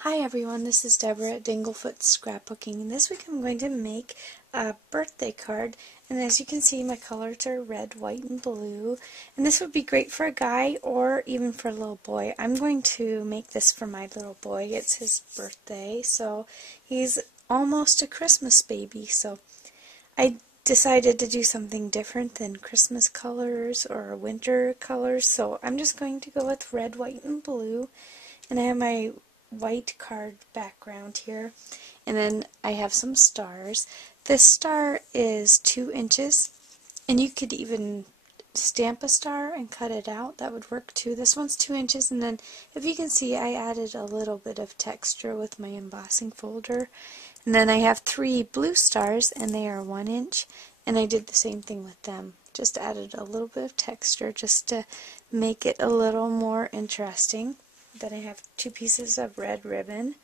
Hi everyone, this is Deborah at Dinglefoot Scrapbooking, and this week I'm going to make a birthday card. And as you can see, my colors are red, white, and blue. And this would be great for a guy or even for a little boy. I'm going to make this for my little boy. It's his birthday, so he's almost a Christmas baby. So I decided to do something different than Christmas colors or winter colors. So I'm just going to go with red, white, and blue. And I have my white card background here, and then I have some stars. This star is 2 inches, and you could even stamp a star and cut it out. That would work too. This one's 2 inches, and then if you can see, I added a little bit of texture with my embossing folder. And then I have 3 blue stars, and they are 1 inch, and I did the same thing with them. Just added a little bit of texture just to make it a little more interesting. Then I have 2 pieces of red ribbon,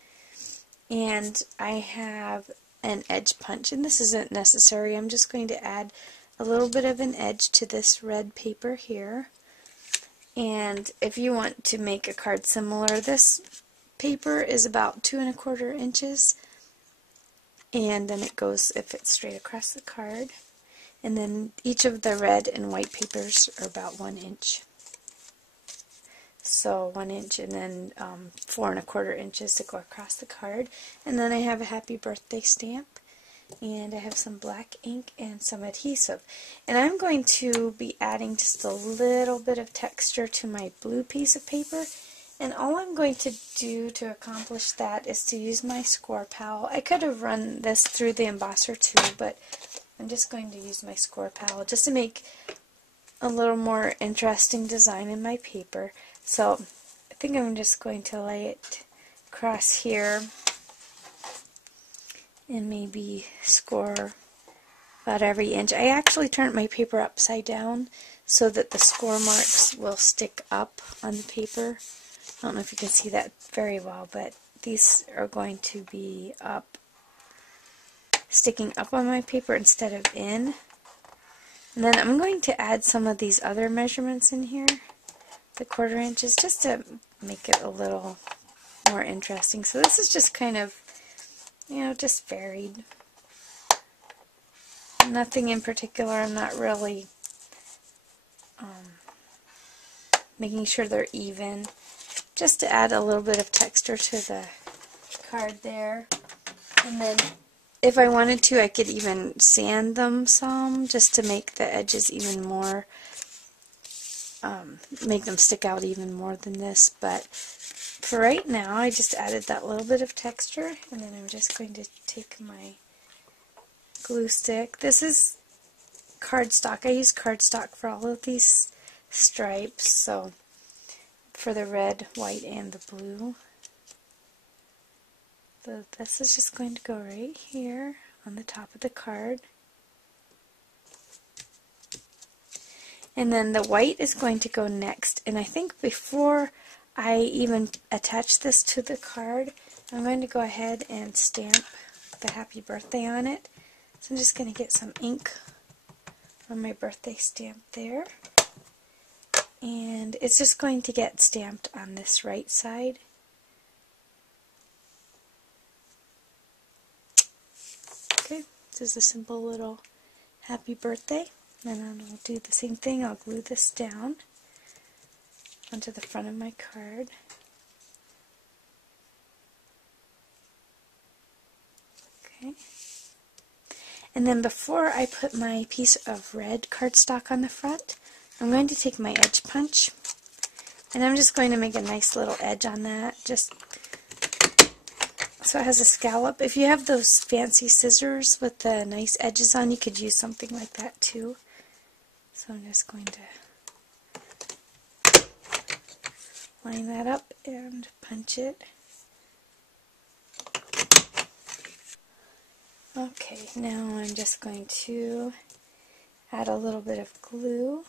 and I have an edge punch, and this isn't necessary. I'm just going to add a little bit of an edge to this red paper here. And if you want to make a card similar, this paper is about 2 1/4 inches, and then it goes, it fits straight across the card. And then each of the red and white papers are about 1 inch. So 1 inch, and then 4 1/4 inches to go across the card. And then I have a happy birthday stamp, and I have some black ink and some adhesive. And I'm going to be adding just a little bit of texture to my blue piece of paper. And all I'm going to do to accomplish that is to use my score pal. I could have run this through the embosser too, but I'm just going to use my score pal just to make a little more interesting design in my paper. So I think I'm just going to lay it across here and maybe score about every inch. I actually turned my paper upside down so that the score marks will stick up on the paper. I don't know if you can see that very well, but these are going to be up, sticking up on my paper instead of in. And then I'm going to add some of these other measurements in here, the 1/4 inches, just to make it a little more interesting. So this is just kind of, just varied. Nothing in particular. I'm not really making sure they're even, just to add a little bit of texture to the card there. And then if I wanted to, I could even sand them some just to make the edges even more, make them stick out even more than this. But for right now, I just added that little bit of texture, and then I'm just going to take my glue stick. This is cardstock. I use cardstock for all of these stripes, so for the red, white, and the blue. So this is just going to go right here on the top of the card. And then the white is going to go next. And I think before I even attach this to the card, I'm going to go ahead and stamp the happy birthday on it. So I'm just going to get some ink on my birthday stamp there. And it's just going to get stamped on this right side. Okay, this is a simple little happy birthday. And I'll do the same thing. I'll glue this down onto the front of my card. Okay. And then before I put my piece of red cardstock on the front, I'm going to take my edge punch, and I'm just going to make a nice little edge on that, just so it has a scallop. If you have those fancy scissors with the nice edges on, you could use something like that too. So I'm just going to line that up and punch it. Okay, now I'm just going to add a little bit of glue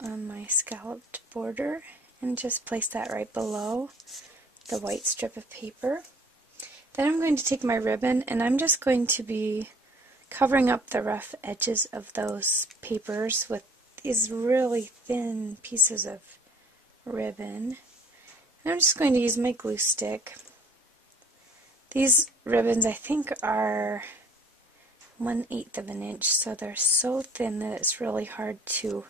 on my scalloped border and just place that right below the white strip of paper. Then I'm going to take my ribbon, and I'm just going to be covering up the rough edges of those papers with these really thin pieces of ribbon. And I'm just going to use my glue stick. These ribbons I think are 1/8 of an inch, so they're so thin that it's really hard to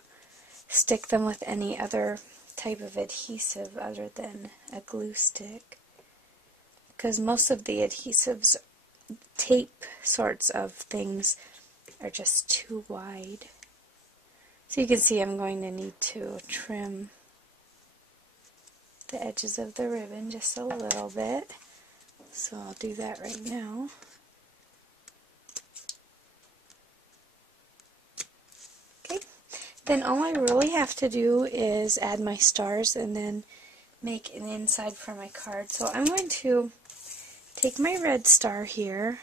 stick them with any other type of adhesive other than a glue stick, because most of the adhesives, tape sorts of things, are just too wide. So you can see I'm going to need to trim the edges of the ribbon just a little bit, so I'll do that right now. Okay, then all I really have to do is add my stars and then make an inside for my card. So I'm going to take my red star here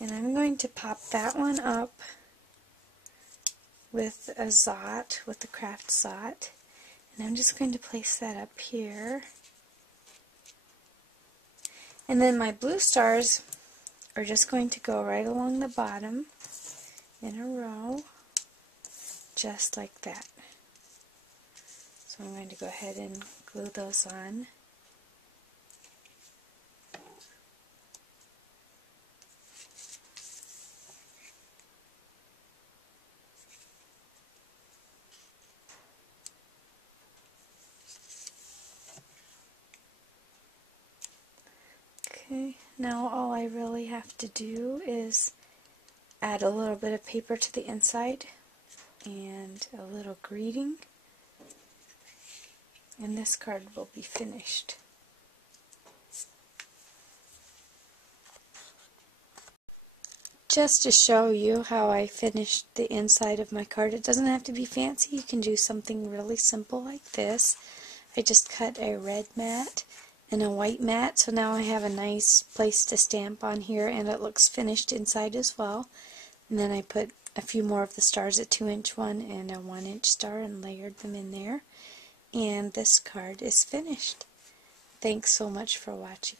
and I'm going to pop that one up with a Zot, with the craft Zot, and I'm just going to place that up here. And then my blue stars are just going to go right along the bottom in a row, just like that. So I'm going to go ahead and glue those on. Okay, now all I really have to do is add a little bit of paper to the inside and a little greeting, and this card will be finished. Just to show you how I finished the inside of my card, it doesn't have to be fancy. You can do something really simple like this. I just cut a red mat and a white mat, so now I have a nice place to stamp on here, and it looks finished inside as well. And then I put a few more of the stars, a 2-inch one and a 1-inch star, and layered them in there. And this card is finished. Thanks so much for watching.